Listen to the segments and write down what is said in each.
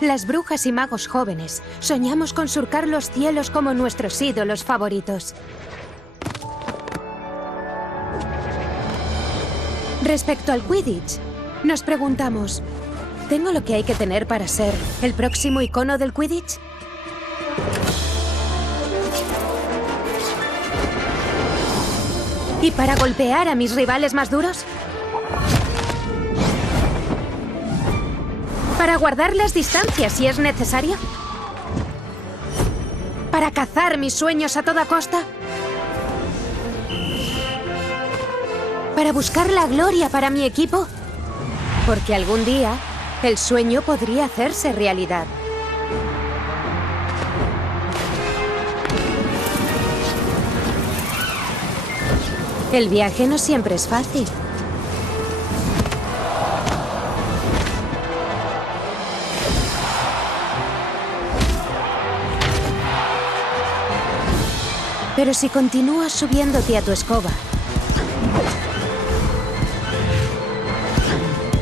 Las brujas y magos jóvenes soñamos con surcar los cielos como nuestros ídolos favoritos. Respecto al Quidditch, nos preguntamos, ¿tengo lo que hay que tener para ser el próximo icono del Quidditch? ¿Y para golpear a mis rivales más duros? ¿Para guardar las distancias si es necesario? ¿Para cazar mis sueños a toda costa? ¿Para buscar la gloria para mi equipo? Porque algún día el sueño podría hacerse realidad. El viaje no siempre es fácil. Pero si continúas subiéndote a tu escoba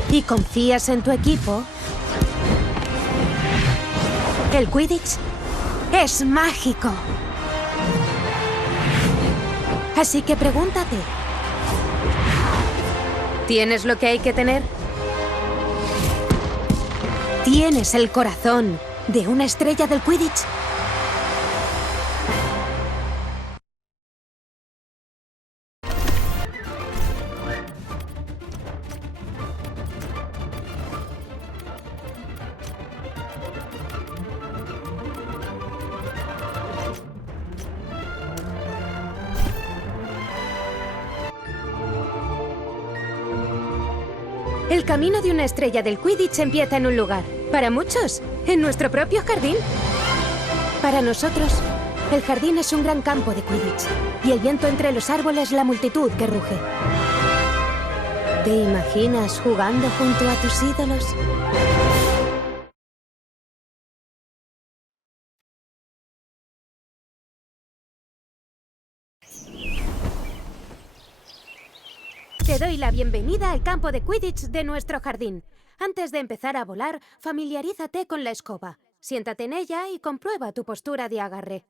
y confías en tu equipo, el Quidditch es mágico. Así que pregúntate, ¿tienes lo que hay que tener? ¿Tienes el corazón de una estrella del Quidditch? El camino de una estrella del Quidditch empieza en un lugar. Para muchos, en nuestro propio jardín. Para nosotros, el jardín es un gran campo de Quidditch. Y el viento entre los árboles la multitud que ruge. ¿Te imaginas jugando junto a tus ídolos? Te doy la bienvenida al campo de Quidditch de nuestro jardín. Antes de empezar a volar, familiarízate con la escoba. Siéntate en ella y comprueba tu postura de agarre.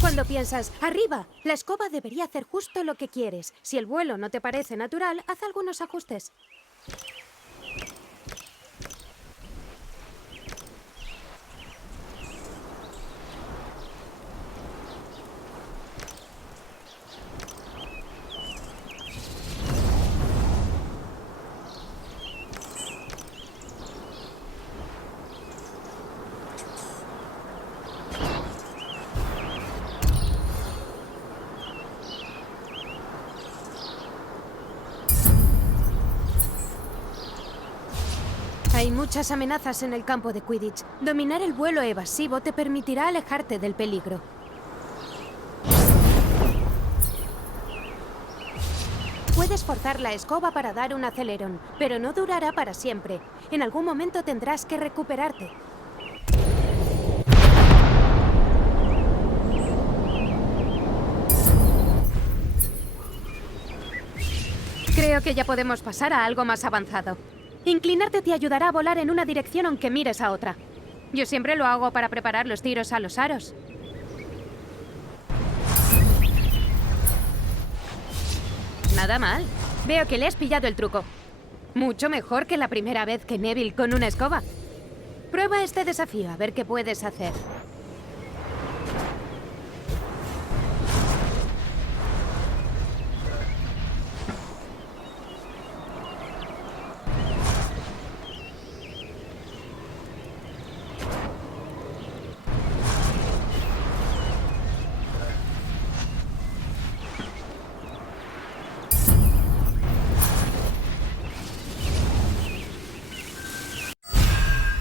Cuando piensas, ¡arriba! La escoba debería hacer justo lo que quieres. Si el vuelo no te parece natural, haz algunos ajustes. Hay muchas amenazas en el campo de Quidditch. Dominar el vuelo evasivo te permitirá alejarte del peligro. Puedes forzar la escoba para dar un acelerón, pero no durará para siempre. En algún momento tendrás que recuperarte. Creo que ya podemos pasar a algo más avanzado. Inclinarte te ayudará a volar en una dirección aunque mires a otra. Yo siempre lo hago para preparar los tiros a los aros. Nada mal. Veo que le has pillado el truco. Mucho mejor que la primera vez que Neville con una escoba. Prueba este desafío a ver qué puedes hacer.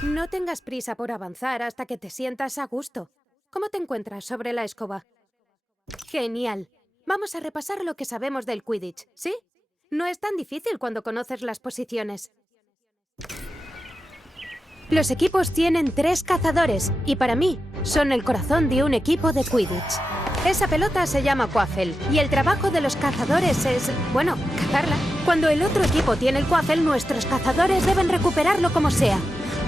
No tengas prisa por avanzar hasta que te sientas a gusto. ¿Cómo te encuentras sobre la escoba? Genial. Vamos a repasar lo que sabemos del Quidditch, ¿sí? No es tan difícil cuando conoces las posiciones. Los equipos tienen 3 cazadores y para mí son el corazón de un equipo de Quidditch. Esa pelota se llama Quaffle y el trabajo de los cazadores es, bueno, cazarla. Cuando el otro equipo tiene el Quaffle, nuestros cazadores deben recuperarlo como sea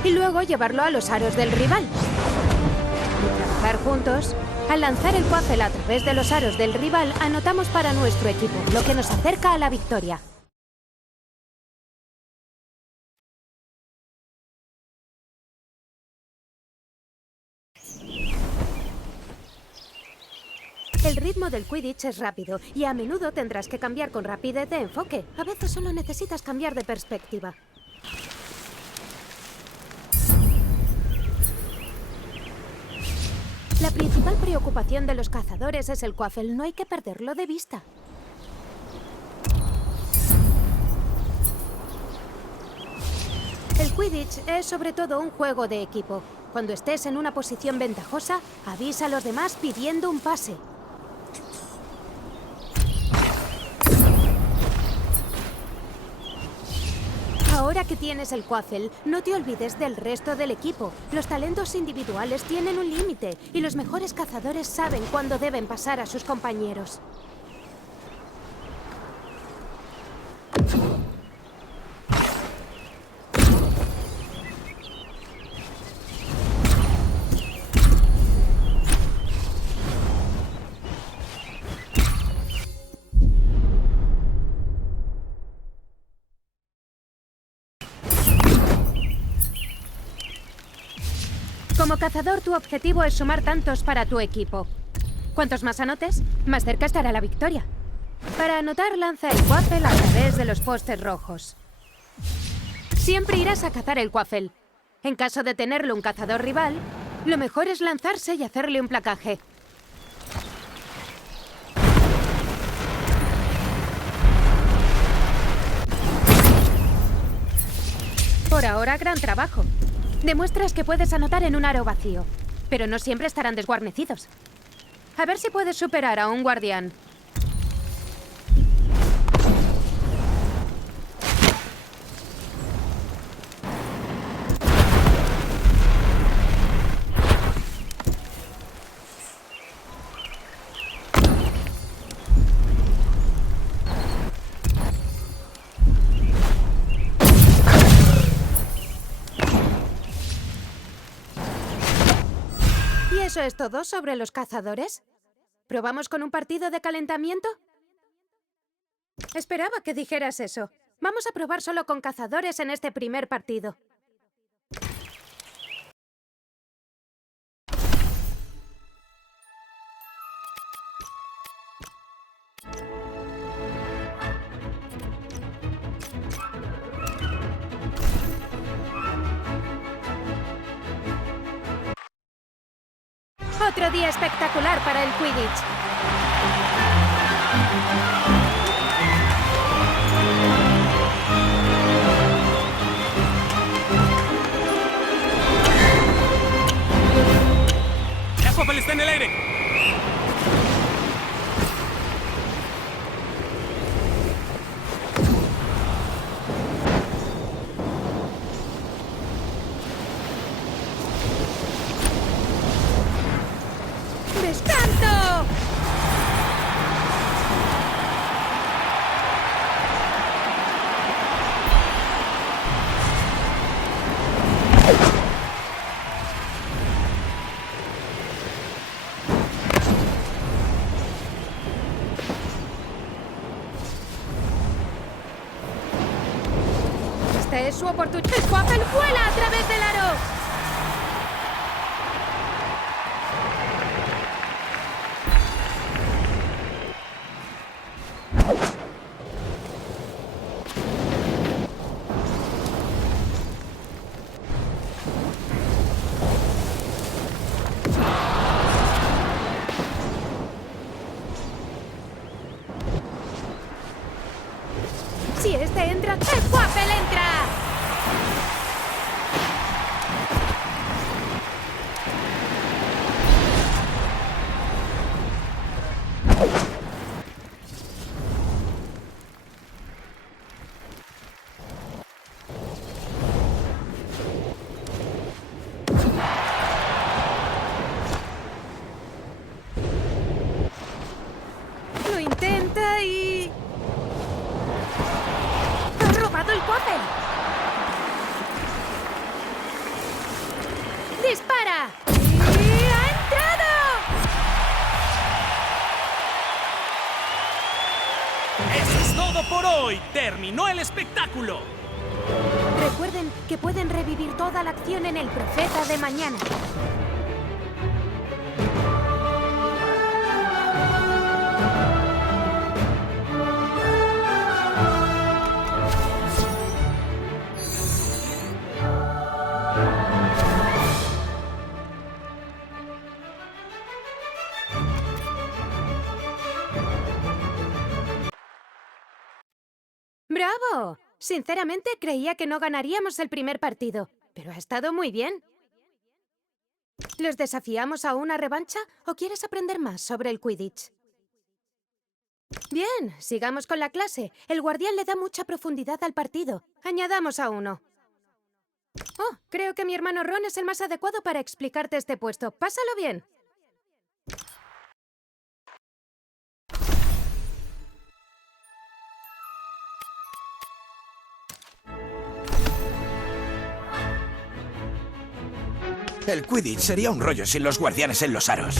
y luego llevarlo a los aros del rival. Y trabajar juntos. Al lanzar el Quaffle a través de los aros del rival, anotamos para nuestro equipo, lo que nos acerca a la victoria. El ritmo del Quidditch es rápido y a menudo tendrás que cambiar con rapidez de enfoque. A veces solo necesitas cambiar de perspectiva. La principal preocupación de los cazadores es el Quaffle, no hay que perderlo de vista. El Quidditch es sobre todo un juego de equipo. Cuando estés en una posición ventajosa, avisa a los demás pidiendo un pase. Ahora que tienes el Quaffle, no te olvides del resto del equipo. Los talentos individuales tienen un límite y los mejores cazadores saben cuándo deben pasar a sus compañeros. Como cazador, tu objetivo es sumar tantos para tu equipo. Cuantos más anotes, más cerca estará la victoria. Para anotar, lanza el Quaffle a través de los postes rojos. Siempre irás a cazar el Quaffle. En caso de tenerlo un cazador rival, lo mejor es lanzarse y hacerle un placaje. Por ahora, gran trabajo. Demuestras que puedes anotar en un aro vacío, pero no siempre estarán desguarnecidos. A ver si puedes superar a un guardián. ¿Y eso es todo sobre los cazadores? ¿Probamos con un partido de calentamiento? Esperaba que dijeras eso. Vamos a probar solo con cazadores en este primer partido. Otro día espectacular para el Quidditch. ¡La Quaffle está en el aire! ¡Descanso! Esta es su oportunidad. ¡El Quaffle vuela a través del aro! Si este entra, ¡el Quaffle entra! ¡Dispara! ¡Y ha entrado! Eso es todo por hoy. Terminó el espectáculo. Recuerden que pueden revivir toda la acción en El Profeta de Mañana. ¡Bravo! Sinceramente creía que no ganaríamos el primer partido, pero ha estado muy bien. ¿Los desafiamos a una revancha o quieres aprender más sobre el Quidditch? Bien, sigamos con la clase. El guardián le da mucha profundidad al partido. Añadamos a uno. Oh, creo que mi hermano Ron es el más adecuado para explicarte este puesto. Pásalo bien. El Quidditch sería un rollo sin los guardianes en los aros.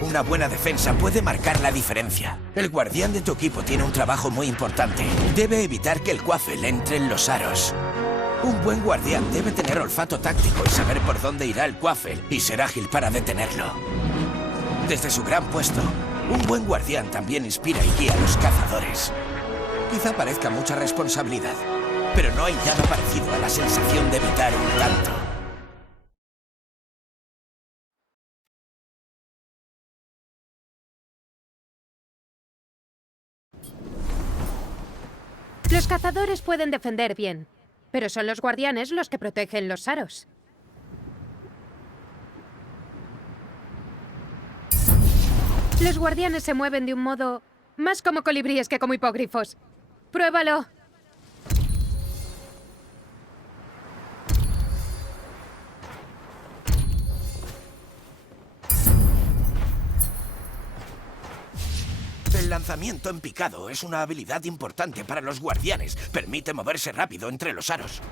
Una buena defensa puede marcar la diferencia. El guardián de tu equipo tiene un trabajo muy importante. Debe evitar que el Quaffle entre en los aros. Un buen guardián debe tener olfato táctico y saber por dónde irá el Quaffle y ser ágil para detenerlo. Desde su gran puesto, un buen guardián también inspira y guía a los cazadores. Quizá parezca mucha responsabilidad, pero no hay nada parecido a la sensación de evitar un tanto. Los cazadores pueden defender bien, pero son los guardianes los que protegen los aros. Los guardianes se mueven de un modo más como colibríes que como hipogrifos. ¡Pruébalo! El lanzamiento en picado es una habilidad importante para los guardianes. Permite moverse rápido entre los aros.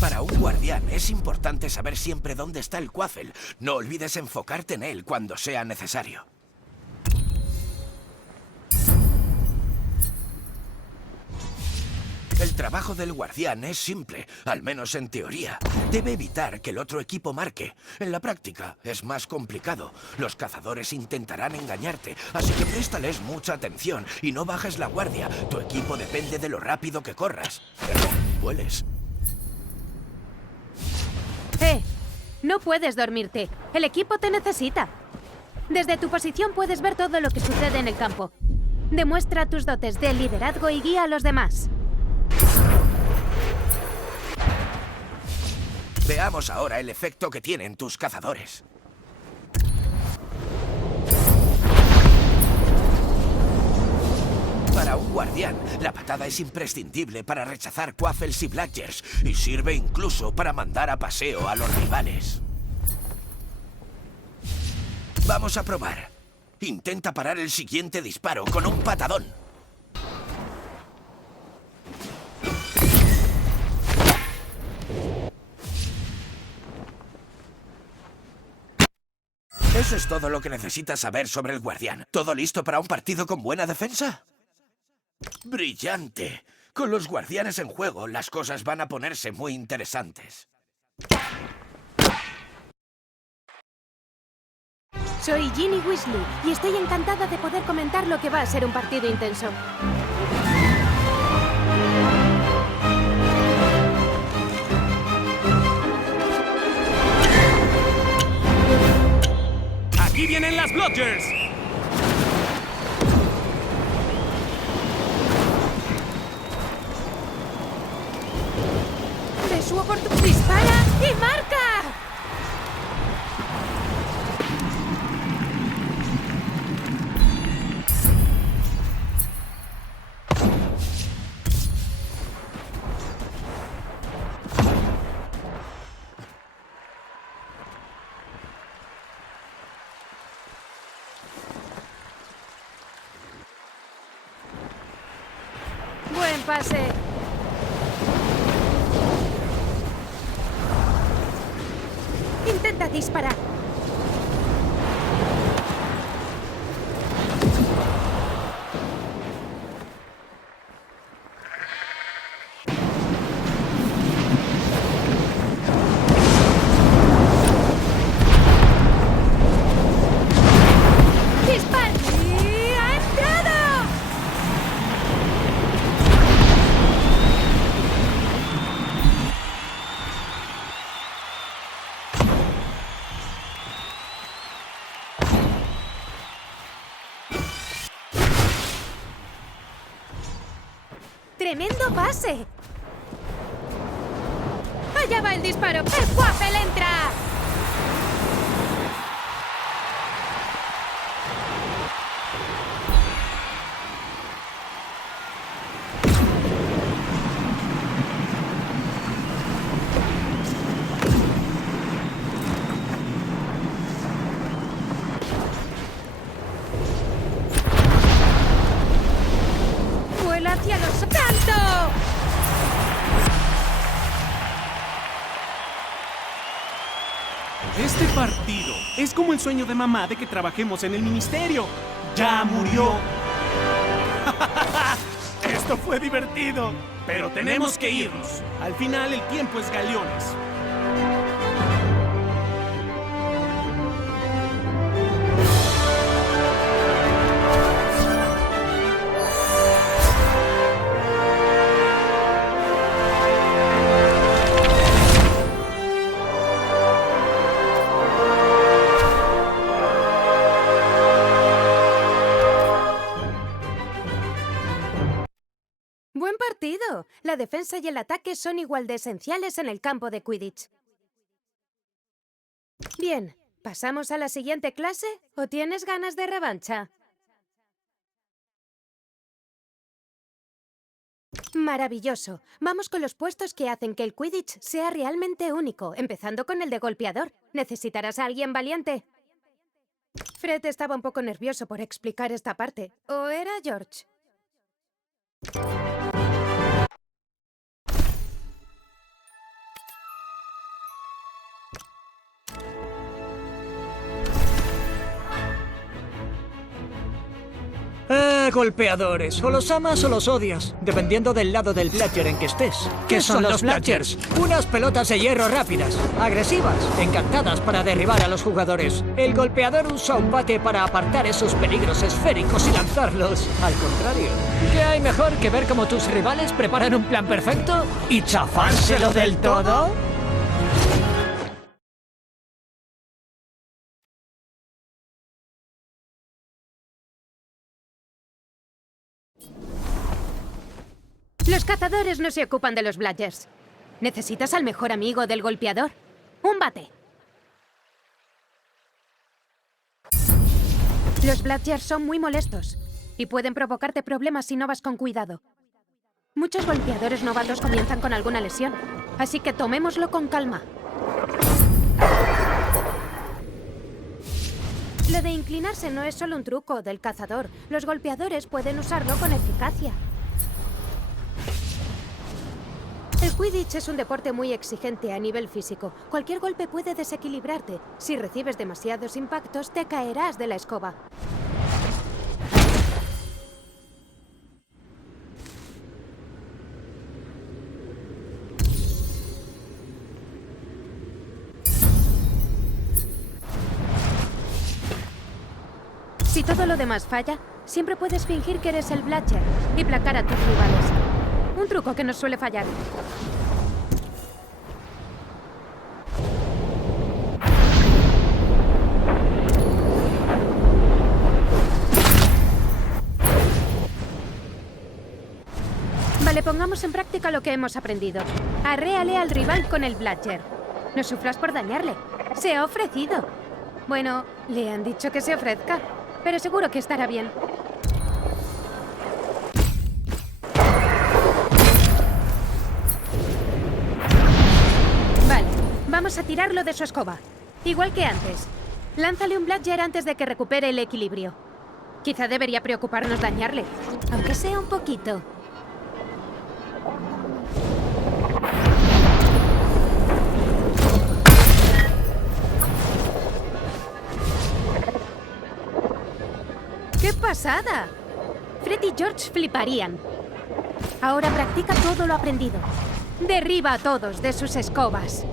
Para un guardián es importante saber siempre dónde está el Quaffle. No olvides enfocarte en él cuando sea necesario. El trabajo del guardián es simple, al menos en teoría. Debe evitar que el otro equipo marque. En la práctica es más complicado. Los cazadores intentarán engañarte, así que préstales mucha atención y no bajes la guardia. Tu equipo depende de lo rápido que corras. Vueles. No puedes dormirte. El equipo te necesita. Desde tu posición puedes ver todo lo que sucede en el campo. Demuestra tus dotes de liderazgo y guía a los demás. Veamos ahora el efecto que tienen tus cazadores. Para un guardián, la patada es imprescindible para rechazar Quaffles y Bludgers y sirve incluso para mandar a paseo a los rivales. Vamos a probar. Intenta parar el siguiente disparo con un patadón. Eso es todo lo que necesitas saber sobre el guardián. ¿Todo listo para un partido con buena defensa? ¡Brillante! Con los guardianes en juego, las cosas van a ponerse muy interesantes. Soy Ginny Weasley y estoy encantada de poder comentar lo que va a ser un partido intenso. ¡Aquí vienen las Bludgers! ¡De su oportunidad! ¡Dispara y marca! Buen pase. Intenta disparar. ¡Dispara! ¡Y ha entrado! ¡Tremendo pase! ¡Allá va el disparo! ¡El Quaffle entra! ¡Vuela hacia los... ¡Tanto! Este partido es como el sueño de mamá de que trabajemos en el ministerio. ¡Ya murió! Esto fue divertido, pero tenemos que irnos. Al final el tiempo es galeones. Buen partido. La defensa y el ataque son igual de esenciales en el campo de Quidditch. Bien, ¿pasamos a la siguiente clase o tienes ganas de revancha? Maravilloso. Vamos con los puestos que hacen que el Quidditch sea realmente único, empezando con el de golpeador. ¿Necesitarás a alguien valiente? Fred estaba un poco nervioso por explicar esta parte. ¿O era George? Golpeadores. O los amas o los odias, dependiendo del lado del Bludger en que estés. ¿Qué son los Bludgers? Unas pelotas de hierro rápidas, agresivas, encantadas para derribar a los jugadores. El golpeador usa un bate para apartar esos peligros esféricos y lanzarlos. Al contrario, ¿qué hay mejor que ver cómo tus rivales preparan un plan perfecto y chafárselo del todo? Los cazadores no se ocupan de los Bludgers. Necesitas al mejor amigo del golpeador. Un bate. Los Bludgers son muy molestos y pueden provocarte problemas si no vas con cuidado. Muchos golpeadores novatos comienzan con alguna lesión, así que tomémoslo con calma. Lo de inclinarse no es solo un truco del cazador. Los golpeadores pueden usarlo con eficacia. El Quidditch es un deporte muy exigente a nivel físico. Cualquier golpe puede desequilibrarte. Si recibes demasiados impactos, te caerás de la escoba. Si todo lo demás falla, siempre puedes fingir que eres el Bludger y placar a tus rivales. Un truco que no suele fallar. Vale, pongamos en práctica lo que hemos aprendido. Arréale al rival con el Bludger. No sufras por dañarle. Se ha ofrecido. Bueno, le han dicho que se ofrezca, pero seguro que estará bien. Vale, vamos a tirarlo de su escoba. Igual que antes. Lánzale un Bludger antes de que recupere el equilibrio. Quizá debería preocuparnos dañarle, aunque sea un poquito. pasada! Fred y George fliparían. Ahora practica todo lo aprendido. Derriba a todos de sus escobas.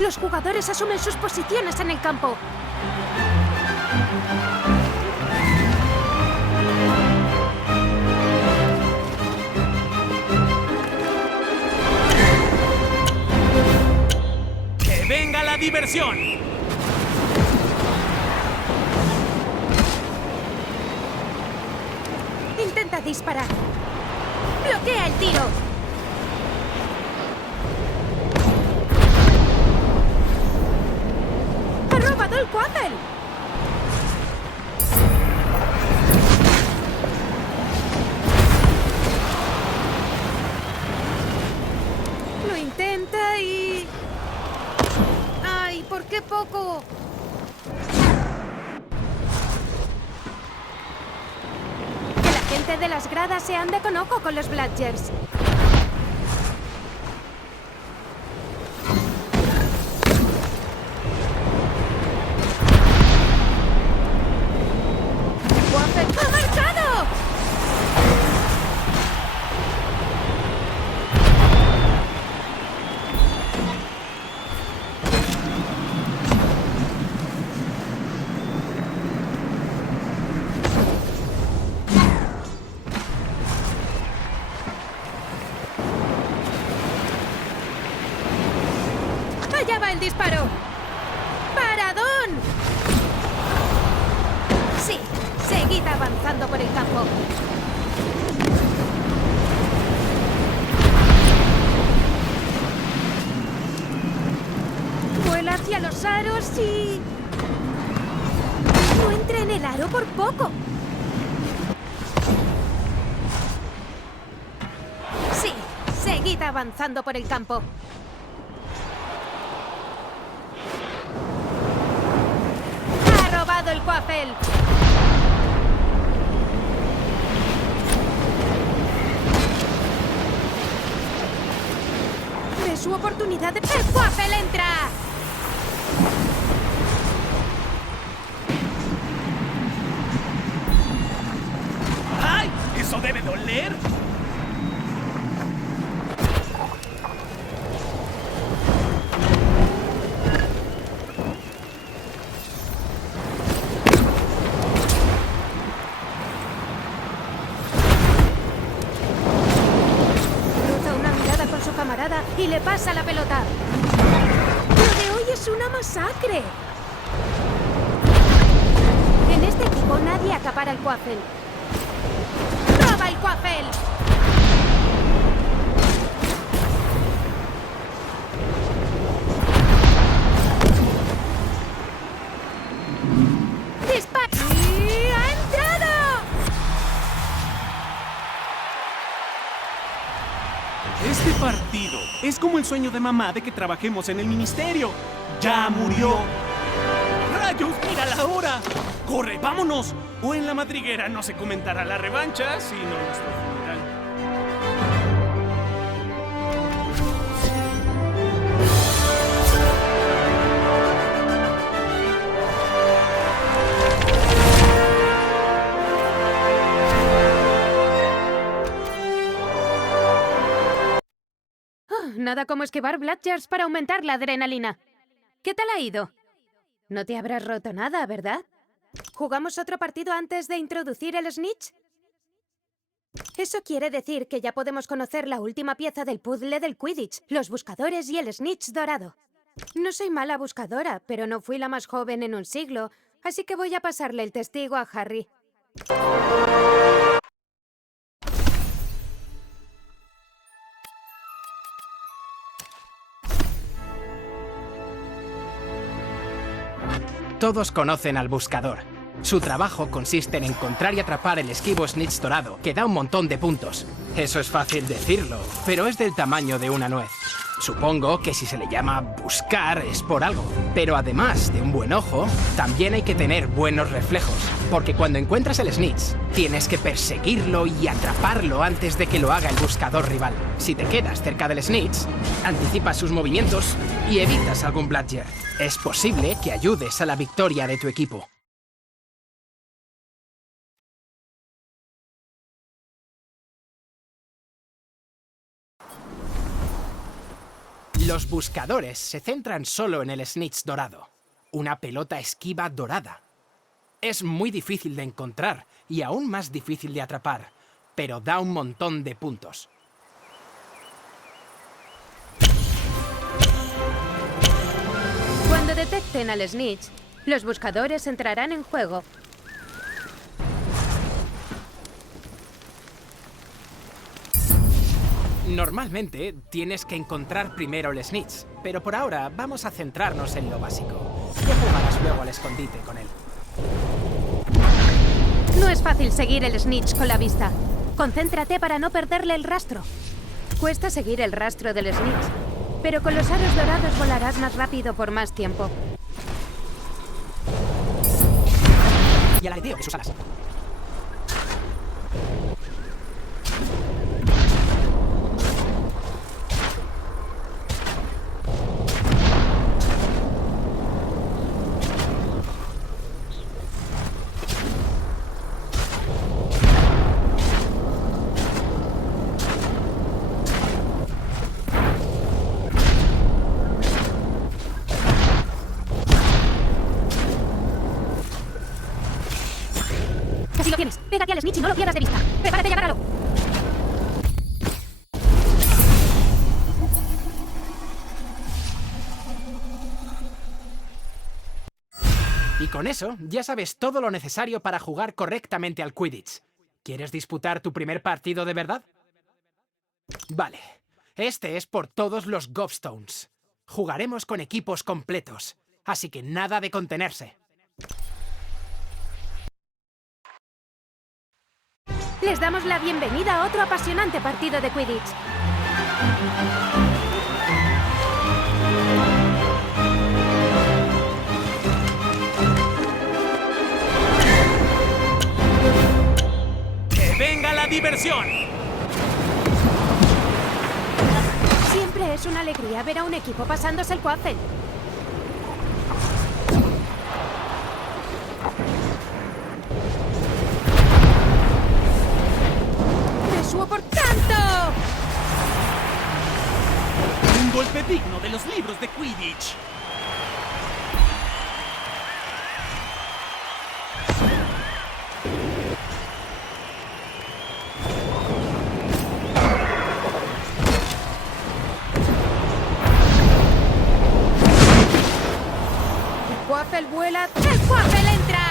Los jugadores asumen sus posiciones en el campo. ¡Que venga la diversión! Intenta disparar. ¡Bloquea el tiro! ¡Ha robado el Quaffle! Lo intenta y... ¡Ay, por qué poco! Que la gente de las gradas se ande con ojo con los Bludgers. ¡Ha marcado! ¡Allá va el disparo! ¡Paradón! Sí, seguid avanzando por el campo. Vuela hacia los aros y... no entra en el aro por poco. Sí, seguid avanzando por el campo. ¡Ha robado el Quaffle! ¡De su oportunidad de... ¡El Quaffle entra! ¡Ay! ¿Eso debe doler? Cruza una mirada con su camarada y le pasa la pelota. Lo de hoy es una masacre. En este equipo nadie acapara el Quaffle. ¡Roba el Quaffle! ¡Dispara! ¡Y ha entrado! Este partido es como el sueño de mamá de que trabajemos en el ministerio. ¡Ya murió! ¡Rayos! ¡Mira la hora! ¡Corre, vámonos! O en la madriguera no se comentará la revancha, sino nuestro funeral. Nada como esquivar Bludgers para aumentar la adrenalina. ¿Qué tal ha ido? No te habrás roto nada, ¿verdad? ¿Jugamos otro partido antes de introducir el snitch? Eso quiere decir que ya podemos conocer la última pieza del puzzle del Quidditch, los buscadores y el snitch dorado. No soy mala buscadora, pero no fui la más joven en un siglo, así que voy a pasarle el testigo a Harry. Todos conocen al buscador. Su trabajo consiste en encontrar y atrapar el esquivo snitch dorado, que da un montón de puntos. Eso es fácil decirlo, pero es del tamaño de una nuez. Supongo que si se le llama buscar es por algo. Pero además de un buen ojo, también hay que tener buenos reflejos. Porque cuando encuentras el snitch, tienes que perseguirlo y atraparlo antes de que lo haga el buscador rival. Si te quedas cerca del snitch, anticipas sus movimientos y evitas algún bludger. Es posible que ayudes a la victoria de tu equipo. Los buscadores se centran solo en el snitch dorado, una pelota esquiva dorada. Es muy difícil de encontrar y aún más difícil de atrapar, pero da un montón de puntos. Cuando detecten al snitch, los buscadores entrarán en juego. Normalmente tienes que encontrar primero el snitch, pero por ahora vamos a centrarnos en lo básico. ¿Qué jugarás luego al escondite con él? No es fácil seguir el snitch con la vista. Concéntrate para no perderle el rastro. Cuesta seguir el rastro del snitch, pero con los aros dorados volarás más rápido por más tiempo. Y al aleteo de sus alas. Casi lo tienes. Pégate al snitch y no lo pierdas de vista. Prepárate y agárralo. Y con eso ya sabes todo lo necesario para jugar correctamente al Quidditch. ¿Quieres disputar tu primer partido de verdad? Vale, este es por todos los Gobstones. Jugaremos con equipos completos, así que nada de contenerse. Les damos la bienvenida a otro apasionante partido de Quidditch. ¡Que venga la diversión! Siempre es una alegría ver a un equipo pasándose el Quaffle. ¡Me por tanto! Un golpe digno de los libros de Quidditch. El Quaffle vuela, el Quaffle entra.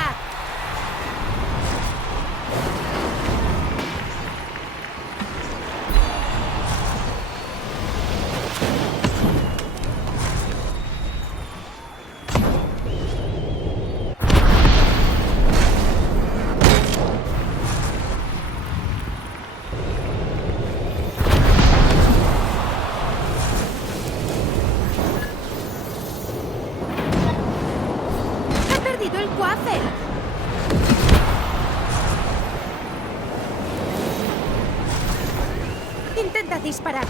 ¡Ha perdido el Quaffle! Intenta disparar.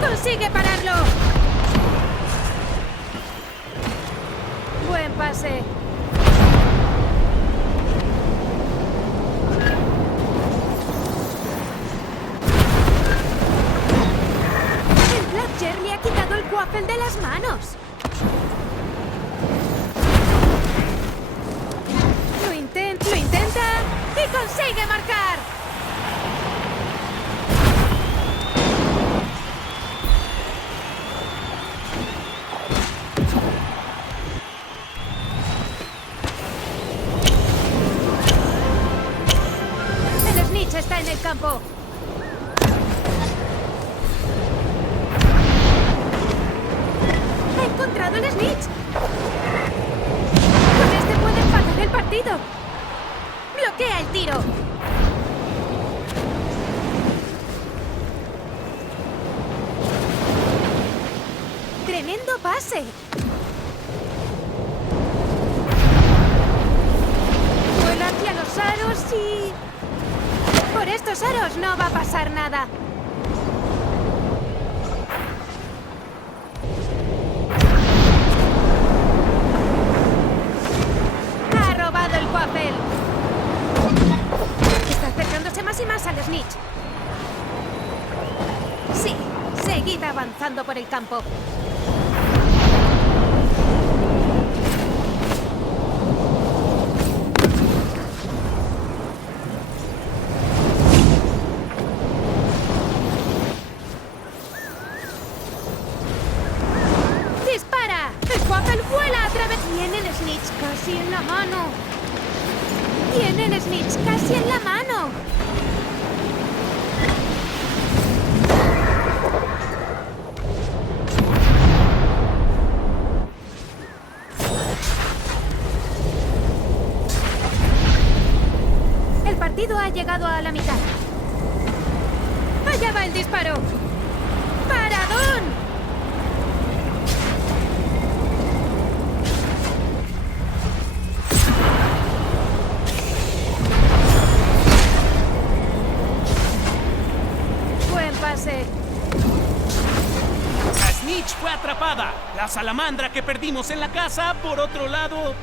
¡Consigue pararlo! Buen pase. El Bludger le ha quitado el Quaffle de las manos. Lo intenta y consigue marcar. Snitch! Con este puede empatar el partido. ¡Bloquea el tiro! ¡Tremendo pase! Vuela hacia los aros y... Por estos aros no va a pasar nada. Ha robado el papel. Está acercándose más y más al Snitch. Sí, seguid avanzando por el campo. ¡Dispara! ¡El papel vuela a través! Tiene el Snitch casi en la mano. Tiene el Snitch casi en la mano. El partido ha llegado a la mitad. ¡Allá va el disparo! ¡Paradón! Buen pase. La Snitch fue atrapada. La salamandra que perdimos en la casa, por otro lado...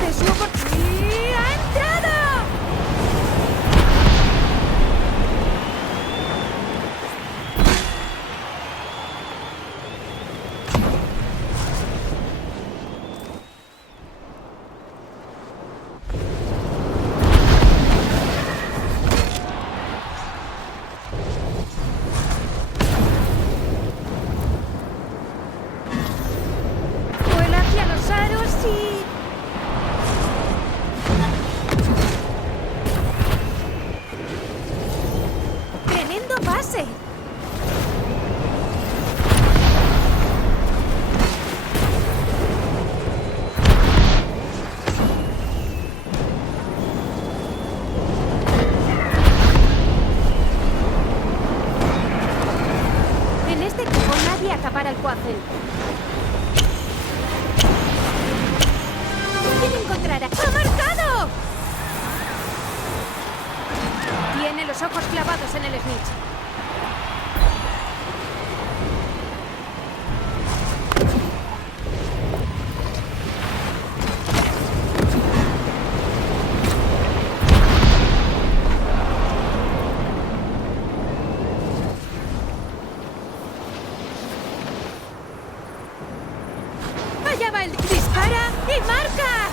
¡De su oportunidad! ¡Ha entrado! Vuela hacia los aros y... ¡Tremendo pase! En este equipo nadie acapara el Quaffle. ¿Quién encontrará? ¡Ha marcado! Tiene los ojos clavados en el Snitch. Allá va el... ¡Dispara y marca!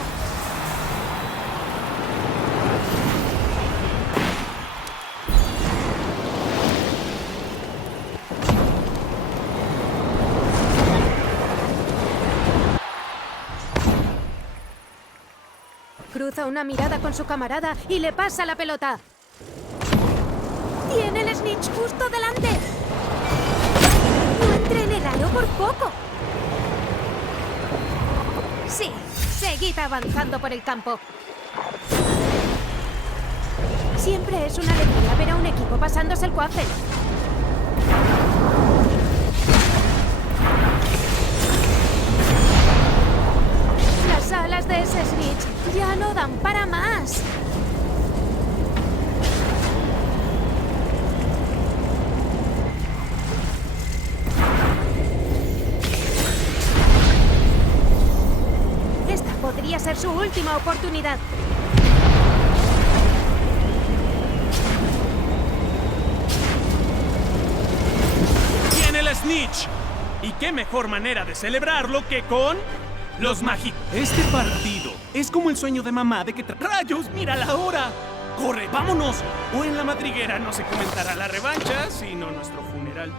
Cruza una mirada con su camarada y le pasa la pelota. Tiene el Snitch justo delante. No entra en el aro por poco. Sí, seguid avanzando por el campo. Siempre es una alegría ver a un equipo pasándose el Quaffle. Las alas de ese Snitch ya no dan para más. Esta podría ser su última oportunidad. ¡Tiene el Snitch! ¿Y qué mejor manera de celebrarlo que con... los mágicos? Este partido es como el sueño de mamá de que... ¡Rayos! ¡Mira la hora! ¡Corre, vámonos! O en la madriguera no se comentará la revancha, sino nuestro funeral.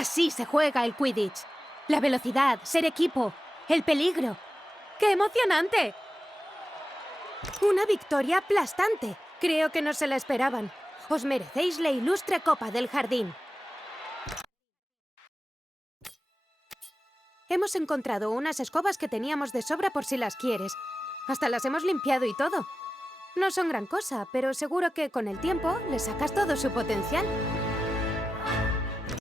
Así se juega el Quidditch. La velocidad, ser equipo, el peligro. ¡Qué emocionante! Una victoria aplastante. Creo que no se la esperaban. Os merecéis la ilustre Copa del Jardín. Hemos encontrado unas escobas que teníamos de sobra por si las quieres. Hasta las hemos limpiado y todo. No son gran cosa, pero seguro que con el tiempo le sacas todo su potencial.